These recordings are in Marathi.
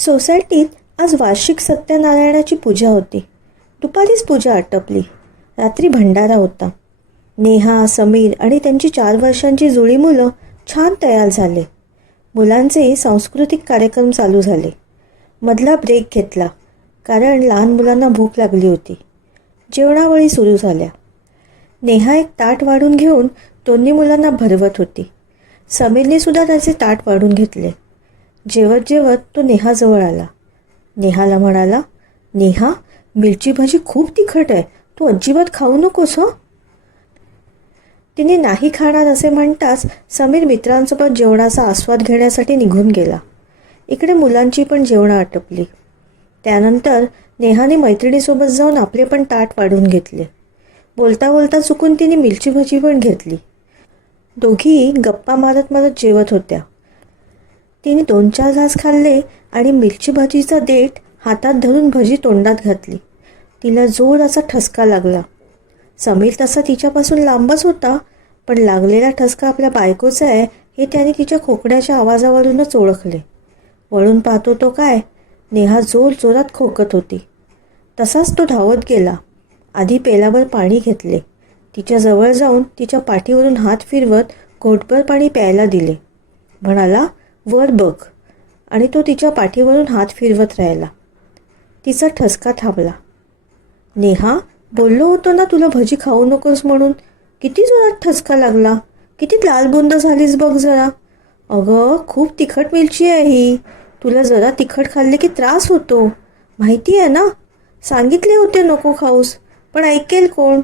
सोसायटीत आज वार्षिक सत्यनारायणाची पूजा होती. दुपारीच पूजा आटपली. रात्री भंडारा होता. नेहा समीर आणि त्यांची चार वर्षांची जुळी मुलं छान तयार झाले. मुलांचे सांस्कृतिक कार्यक्रम चालू झाले. मधला ब्रेक घेतला कारण लहान मुलांना भूक लागली होती. जेवणावळी सुरू झाल्या. नेहा एक ताट वाढून घेऊन दोन्ही मुलांना भरवत होती. समीरने सुद्धा त्याचे ताट वाढून घेतले. जेवत जेवत तो नेहाजवळ आला. नेहाला म्हणाला नेहा मिरची भाजी खूप तिखट आहे. तू अजिबात खाऊ नकोस हं? तिने नाही खाणार असे म्हणताच समीर मित्रांसोबत जेवणाचा आस्वाद घेण्यासाठी निघून गेला. इकडे मुलांची पण जेवणं आटपली. त्यानंतर नेहाने मैत्रिणीसोबत जाऊन आपले पण ताट वाढून घेतले. बोलता बोलता चुकून तिने मिरची भाजी पण घेतली. दोघी गप्पा मारत मारत जेवत होत्या. तिने दोन चार घास खाल्ले आणि मिरची भाजीचा देठ हातात धरून भजी तोंडात घातली. तिला जोर असा ठसका लागला. समीर तसा तिच्यापासून लांबच होता पण लागलेला ठसका आपल्या बायकोचा आहे हे त्याने तिच्या खोकण्याच्या आवाजावरूनच ओळखले. वळून पाहतो तो काय? नेहा जोर जोरात खोकत होती. तसाच तो धावत गेला. आधी पेलावर पाणी घेतले. तिच्या जवळ जाऊन तिच्या पाठीवरून हात फिरवत घोटभर पाणी प्यायला दिले. म्हणाला वर बघ. आणि तो तिच्या पाठीवरून हात फिरवत राहिला. तिचा ठसका थांबला. नेहा बोललो होतो ना तुला भजी खाऊ नकोस म्हणून. किती जोरात ठसका लागला. किती लालबुंद झालीस बघ जरा. अगं खूप तिखट मिरची आहे ही. तुला जरा तिखट खाल्ले की त्रास होतो. माहिती आहे ना? सांगितले होते नको खाऊस पण ऐकेल कोण?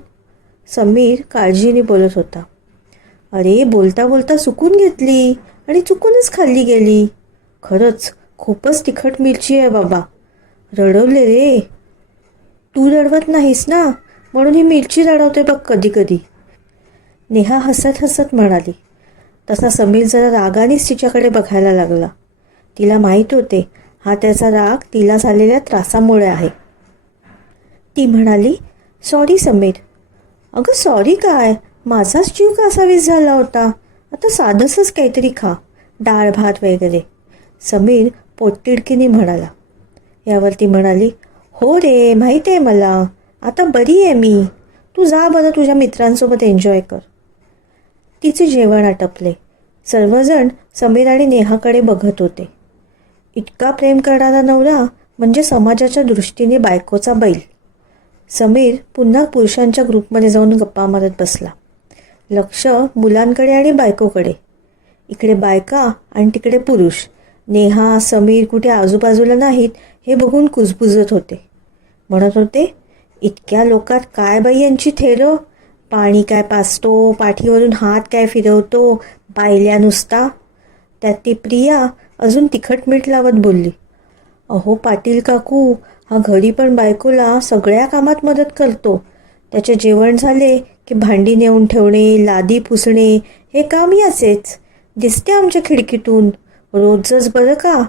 समीर काळजीने बोलत होता. अरे बोलता बोलता सुकून घेतली. आणि चुकूनच खाल्ली गेली. खरंच खूपच तिखट मिरची आहे बाबा. रडवले रे. तू रडवत नाहीस ना? म्हणून ही मिरची रडवते बघ कधी कधी नेहा हसत हसत म्हणाली. तसा समीर जरा रागानेच तिच्याकडे बघायला लागला. तिला माहीत होते हा त्याचा राग तिला झालेल्या त्रासामुळे आहे. ती म्हणाली सॉरी समीर. अगं सॉरी काय? माझाच जीव कासावीस झाला होता? आता साधसच काहीतरी खा. डाळ भात वगैरे. समीर पोटतिडकीने म्हणाला. यावर ती म्हणाली हो रे माहीत आहे मला. आता बरी आहे मी. तू जा बरं तुझ्या मित्रांसोबत एन्जॉय कर. तिचे जेवण आटपले. सर्वजण समीर आणि नेहाकडे बघत होते. इतका प्रेम करणारा नवरा म्हणजे समाजाच्या दृष्टीने बायकोचा बैल. समीर पुन्हा पुरुषांच्या ग्रुपमध्ये जाऊन गप्पा मारत बसला. लक्ष मुलांकडे आणि बायकोकडे. इकडे बायका आणि तिकडे पुरुष. नेहा समीर कुठे आजूबाजूला नाहीत हे बघून कुजबुजत होते. म्हणत होते इतक्या लोकात काय बाई यांची थेरं? पाणी काय पाचतो पाठीवरून हात काय फिरवतो पाहिल्या नुसता? त्यात ती प्रिया अजून तिखट मीठ लावत बोलली अहो पाटील काकू हा घरी पण बायकोला सगळ्या कामात मदत करतो. त्याचे जेवण झाले की भांडी नेऊन ठेवणे लादी पुसणे हे काम याचेच. दिसते आमच्या खिडकीतून. रोजच बरं का?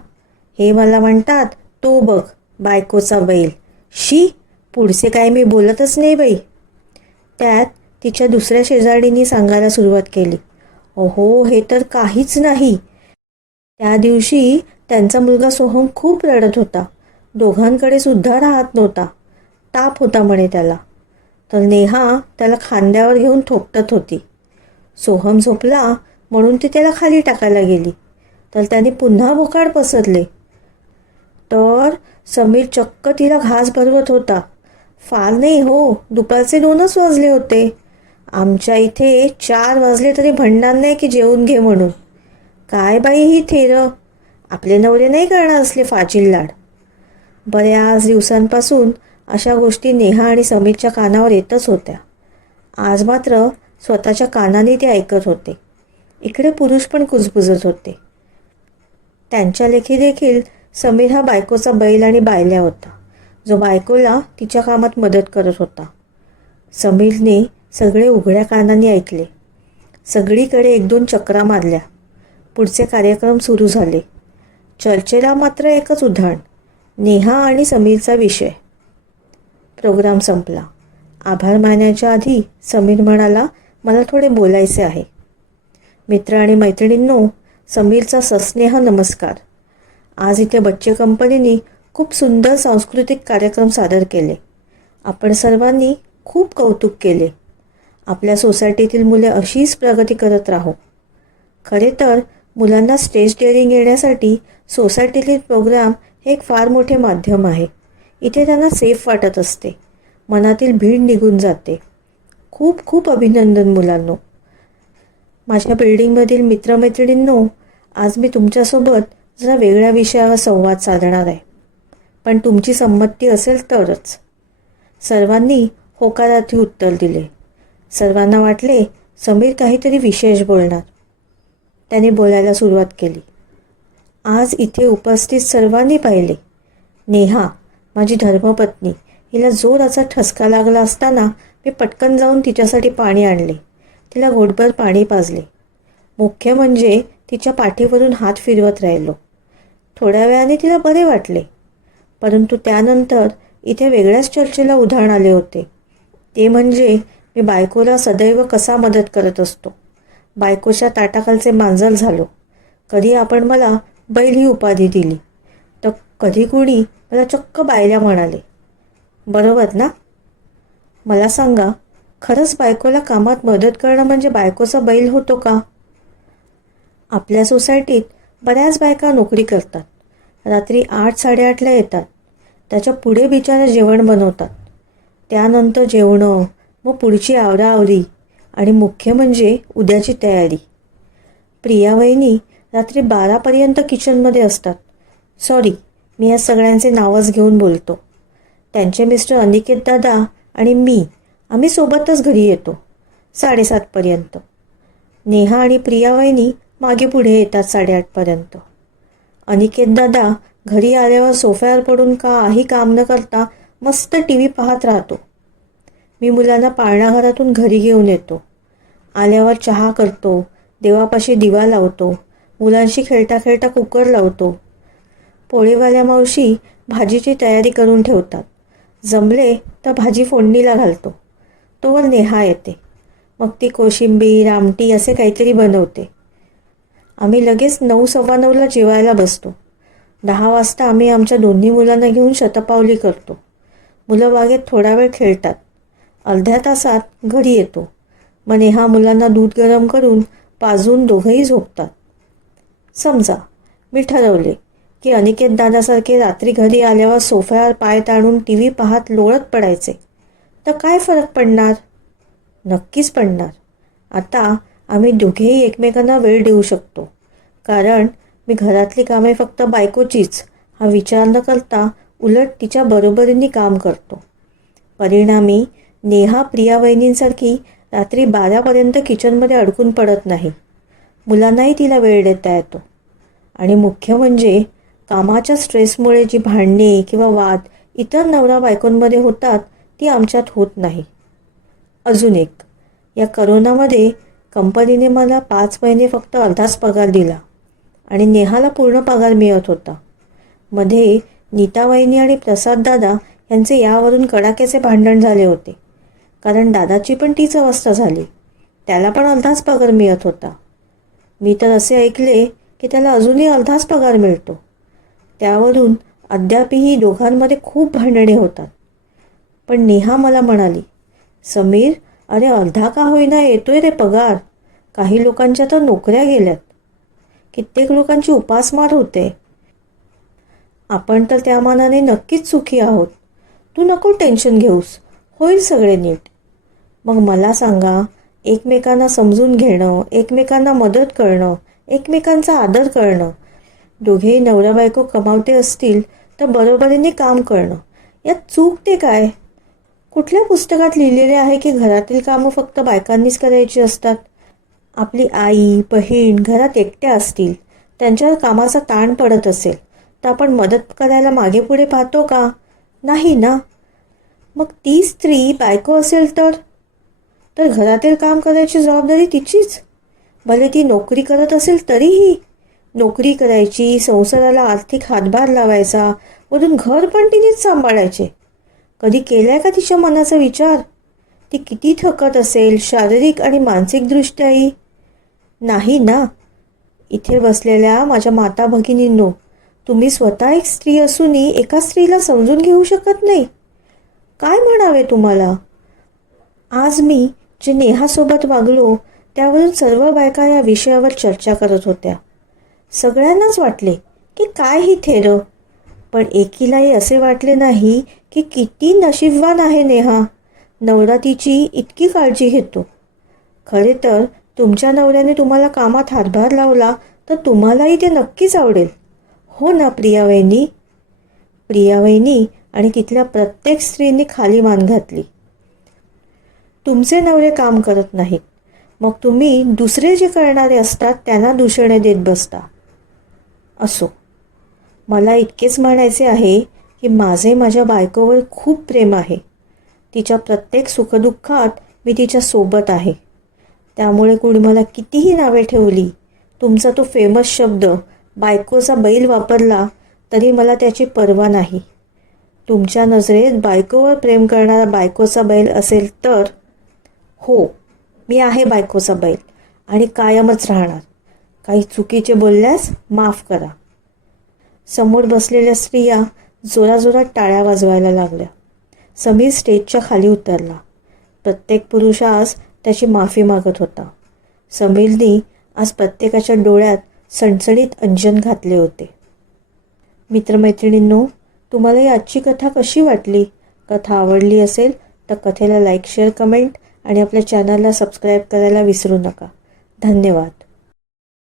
हे मला म्हणतात तो बघ बायकोचा बैल. शी पुढचे काय मी बोलतच नाही बाई. त्यात तिच्या दुसऱ्या शेजारीनी सांगायला सुरुवात केली. अहो हे तर काहीच नाही. त्या दिवशी त्यांचा मुलगा सोहम खूप रडत होता. दोघांकडे सुद्धा राहत नव्हता. ताप होता म्हणे त्याला. तर नेहा त्याला खांद्यावर घेऊन थोपटत होती. सोहम झोपला म्हणून ती त्याला खाली टाकायला गेली. तर त्याने पुन्हा भोकाड पसरले. तर समीर चक्क तिला घास भरवत होता. फार नाही हो दुपारचे दोनच वाजले होते. आमच्या इथे चार वाजले तरी म्हणणार नाही की जेवून घे म्हणून. काय बाई ही थेरं? आपले नवरे नाही करणार असले फाजील लाड. बऱ्याच दिवसांपासून अशा गोष्टी नेहा आणि समीरच्या कानावर येतच होत्या. आज मात्र स्वतःच्या कानाने ते ऐकत होते. इकडे पुरुष पण कुजबुजत होते. त्यांच्या लेखी देखील समीर हा बायकोचा बैल आणि बायल्या होता. जो बायकोला तिच्या कामात मदत करत होता. समीरने सगळे उघड्या कानाने ऐकले. सगळीकडे एक दोन चक्रा मारल्या. पुढचे कार्यक्रम सुरू झाले. चर्चेला मात्र एकच उदाहरण नेहा आणि समीरचा विषय. प्रोग्राम संपला. आभार मानण्याच्या आधी समीर म्हणाला मला थोडे बोलायचे आहे. मित्र आणि मैत्रिणींनो समीरचा सस्नेह नमस्कार. आज इथे बच्चे कंपनीने खूप सुंदर सांस्कृतिक कार्यक्रम सादर केले. आपण सर्वांनी खूप कौतुक केले. आपल्या सोसायटीतील मुले अशीच प्रगती करत राहो. खरे तर मुलांना स्टेज डेअरिंग येण्यासाठी सोसायटीतील प्रोग्राम हे एक फार मोठे माध्यम आहे. इथे त्यांना सेफ वाटत असते. मनातील भीड निघून जाते. खूप खूप अभिनंदन मुलांनो. माझ्या बिल्डिंगमधील मित्रमैत्रिणींनो आज मी तुमच्यासोबत जरा वेगळ्या विषयावर संवाद साधणार आहे. पण तुमची संमती असेल तरच. सर्वांनी होकारार्थी उत्तर दिले. सर्वांना वाटले समीर काहीतरी विशेष बोलणार. त्याने बोलायला सुरुवात केली. आज इथे उपस्थित सर्वांनी पाहिले. नेहा माझी धर्मपत्नी. हिला जोराचा ठसका लागला असताना मी पटकन जाऊन तिच्यासाठी पाणी आणले. तिला घोटभर पाणी पाजले. मुख्य म्हणजे तिच्या पाठीवरून हात फिरवत राहिलो. थोड्या वेळाने तिला बरे वाटले. परंतु त्यानंतर इथे वेगळ्याच चर्चेला उधाण आले होते. ते म्हणजे मी बायकोला सदैव कसा मदत करत असतो? बायकोच्या ताटाखालचे मांजर झालो. कधी आपण मला बैल ही उपाधी दिली? तर कधी कुणी मला चक्क बायल्या म्हणाले. बरोबर ना? मला सांगा खरंच बायकोला कामात मदत करणं म्हणजे बायकोचा बैल होतो का? आपल्या सोसायटीत बऱ्याच बायका नोकरी करतात. रात्री आठ साडेआठला येतात. त्याच्या पुढे बिचारा जेवण बनवतात. त्यानंतर जेवणं मग पुढची आवराआवरी आणि मुख्य म्हणजे उद्याची तयारी. प्रिया वहिनी रात्री बारापर्यंत किचनमध्ये असतात. सॉरी मी या सगळ्यांचे नावच घेऊन बोलतो. त्यांचे मिस्टर अनिकेत दादा आणि मी आम्ही सोबतच घरी येतो साडेसातपर्यंत नेहा आणि प्रिया वहिनी मागे पुढे येतात साडेआठपर्यंत अनिकेत दादा घरी आल्यावर सोफ्यावर पडून काही काम न करता मस्त टी व्ही पाहत राहतो. मी मुलांना पाळणाघरातून घरी घेऊन येतो. आल्यावर चहा करतो देवापाशी दिवा लावतो मुलांशी खेळता खेळता कुकर लावतो पोळीवाल्या मावशी भाजीची तयारी करून ठेवतात. जमले तर भाजी फोडणीला घालतो. तोवर नेहा येते. मग ती कोशिंबीर आमटी असे काहीतरी बनवते. आम्ही लगेच नऊ सव्वा नऊला जेवायला बसतो. दहा वाजता आम्ही आमच्या दोन्ही मुलांना घेऊन शतपावली करतो. मुलं बागेत थोडा वेळ खेळतात. अर्ध्या तासात घरी येतो. मग नेहा मुलांना दूध गरम करून पाजून दोघंही झोपतात. समजा मी ठरवले की अनिकेत दादासारखे रात्री घरी आल्यावर सोफ्यावर पाय ताणून टी व्ही पाहत लोळत पडायचे. तर काय फरक पडणार? नक्कीच पडणार. आता आम्ही दोघेही एकमेकांना वेळ देऊ शकतो. कारण मी घरातली कामे फक्त बायकोचीच. हा विचार न करता उलट तिच्या बरोबरीने काम करतो. परिणामी नेहा प्रिया वहिनींसारखी रात्री बारापर्यंत किचनमध्ये अडकून पडत नाही. मुलांनाही तिला वेळ देता येतो. आणि मुख्य म्हणजे कामाच्या स्ट्रेसमुळे जी भांडणे किंवा वाद इतर नवरा बायकोंमध्ये होतात ती आमच्यात होत नाही. अजून एक. या करोनामध्ये कंपनीने मला पाच महिने फक्त अर्धाच पगार दिला आणि नेहाला पूर्ण पगार मिळत होता. मध्ये नीतावाहिनी आणि प्रसाद दादा यांचे यावरून कडाक्याचे भांडण झाले होते. कारण दादाची पण तीच अवस्था झाली. त्याला पण अर्धाच पगार मिळत होता. मी तर असे ऐकले की त्याला अजूनही अर्धाच पगार मिळतो. त्यावरून अद्यापही दोघांमध्ये खूप भांडणे होतात. पण नेहा मला म्हणाली समीर अरे अर्धा का होईना येतोय रे पगार? काही लोकांच्या तर नोकऱ्या गेल्यात. कित्येक लोकांची उपासमार होते. आपण तर त्या मानाने नक्कीच सुखी आहोत. तू नको टेन्शन घेऊस. होईल सगळे नीट. मग मला सांगा एकमेकांना समजून घेणं एकमेकांना मदत करणं एकमेकांचा आदर करणं दोघेही नवरा बायको कमावते असतील तर बरोबरीने काम करणं. यात चूक ते काय? कुठल्या पुस्तकात लिहिलेले आहे की घरातील कामं फक्त बायकांनीच करायची असतात? आपली आई बहीण घरात एकट्या असतील. त्यांच्यावर कामाचा ताण पडत असेल. तर आपण मदत करायला मागे पुढे पाहतो का? नाही ना? मग ती स्त्री बायको असेल तर? तर घरातील काम करायची जबाबदारी तिचीच? भले ती नोकरी करत असेल तरीही नोकरी करायची संसाराला आर्थिक हातभार लावायचा वरून घर पण तिनेच सांभाळायचे. कधी केलाय का तिच्या मनाचा विचार? ती किती थकत असेल शारीरिक आणि मानसिकदृष्ट्याही नाही ना. इथे बसलेल्या माझ्या माता भगिनींनो तुम्ही स्वतः एक स्त्री असूनही एका स्त्रीला समजून घेऊ शकत नाही. काय म्हणावे तुम्हाला? आज मी जे नेहासोबत वागलो त्यावरून सर्व बायका या विषयावर चर्चा करत होत्या. सगळ्यांनाच वाटले की काय ही थेरं? पण एकीलाही असे वाटले नाही की किती नशीबवान आहे नेहा. नवरा तिची इतकी काळजी घेतो. खरे तर तुमच्या नवऱ्याने तुम्हाला कामात हातभार लावला तर तुम्हालाही ते नक्कीच आवडेल. हो ना प्रियावहिनी? प्रियावहिनी आणि तिथल्या प्रत्येक स्त्रीने खाली मान घातली. तुमचे नवरे काम करत नाहीत. मग तुम्ही दुसरे जे करणारे असतात त्यांना दूषणे देत बसता. असो. मला इतकेच म्हणायचे आहे की माझे माझ्या बायकोवर खूप प्रेम आहे. तिच्या प्रत्येक सुखदुःखात मी तिच्या सोबत आहे. त्यामुळे कुणी मला कितीही नावे ठेवली तुमचा तो फेमस शब्द बायकोचा बैल वापरला तरी मला त्याची पर्वा नाही. तुमच्या नजरेत बायकोवर प्रेम करणारा बायकोचा बैल असेल तर हो मी आहे बायकोचा बैल आणि कायमच राहणार. काही चुकीचे बोलल्यास माफ करा. समोर बसलेल्या स्त्रिया जोराजोरात टाळ्या वाजवायला लागल्या. समीर स्टेजच्या खाली उतरला. प्रत्येक पुरुष आज त्याची माफी मागत होता. समीरनी आज प्रत्येकाच्या डोळ्यात सणसणीत अंजन घातले होते. मित्रमैत्रिणींनो तुम्हाला ही आजची कथा कशी वाटली? कथा आवडली असेल तर कथेला लाईक शेअर कमेंट आणि आपल्या चॅनलला सबस्क्राईब करायला विसरू नका. धन्यवाद.